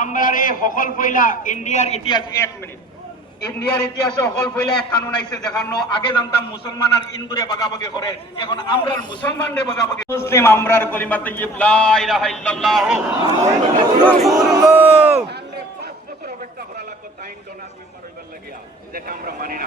আমরা রে সকল পয়লা ইন্ডিয়ার ইতিহাস এক মিনিট। ইন্ডিয়ার ইতিহাসে সকল পয়লা এক কানুন আইছে যেখানে আগে জানতাম মুসলমান আর হিন্দুরে বাগাবাগি করে। এখন আমরা মুসলমান রে বাগাবাগি। মুসলিম আমরার কলিমা তাইয়িব লা ইলাহা ইল্লাল্লাহ। অপেক্ষা করা লাগবে টাইম ডোনার মেম্বার হইবার লাগিয়া। যেটা আমরা মানি না।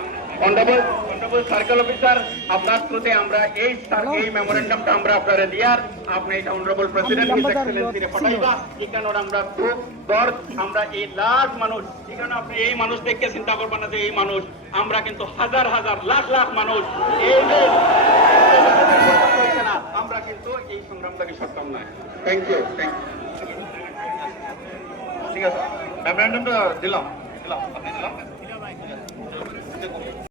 অনারেবল সার্কেল অফিসার আপনার থ্রুতে আমরা এই এই মেমোরেন্ডামটা আমরা আপনারে দিয়ার। আপনি এটা অনারেবল প্রেসিডেন্ট হিজ এক্সেলেন্সি রে পাঠাইবা। এখানে আমরা খুব দর আমরা এই লাখ মানুষ এখানে আপনি এই মানুষ দেখে চিন্তা করবেন না যে এই মানুষ আমরা কিন্তু হাজার হাজার লাখ লাখ মানুষ। এই যে আমরা কিন্তু এই সংগ্রামটাকে সক্ষম নয়। থ্যাংক ইউ থ্যাংক ইউ ঠিক আছে। মেমোরেন্ডামটা দিলাম দিলাম। আপনি দিলাম?